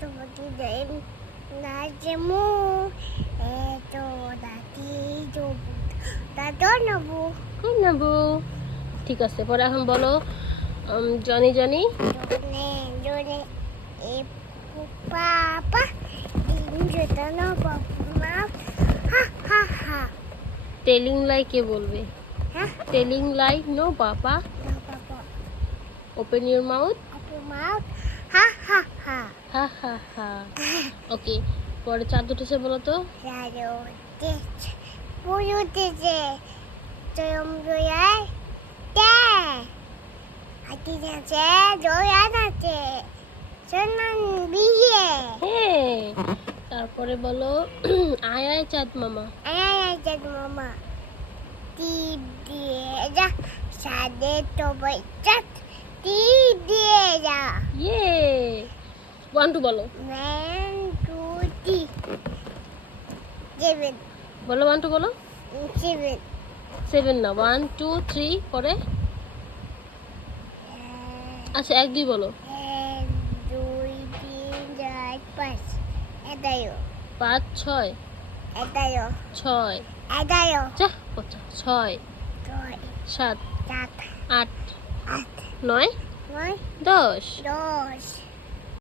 তোমাকে দেন নাচমু এতো দাদি যাবো দাদা নেবো নেবো। ঠিক আছে, পরে এখন বলো জনি জনি জনে জনে এ পাপা যেটা না বাবা হা হা হা টেলিং লাই কে বলবে? হ্যাঁ টেলিং লাই নো পাপা। না বাবা ওপেন ইউর মাউথ। আপু মাউথ হা হা হা হা হা হা। ওকে, পরে চাঁদ উঠেছে বলো তো। রাজো তেজ পুরো তেজে তোম জয়ায় তে আটি নাচে জয়া নাচে সোনান বিয়ে হ্যাঁ, তারপরে বলো আয় আয় চাঁদ মামা। আয় জাগ মামা টিপ দিয়ে যা সাদে তো বইচাত টিপ দিয়ে যা ইয়ে, ওয়ান টু বলো। ম্যান টু টি সেভেন বলো ওয়ান টু বলো। সেভেন সেভেন না, ওয়ান টু থ্রি পরে। আচ্ছা এক দুই বলো। এক দুই তিন চার পাঁচ এগারো পাঁচ ছয় এগারো ছয় এগারো যা পচা, ছয় ছয় সাত সাত আট আট নয় নয় 10। দশ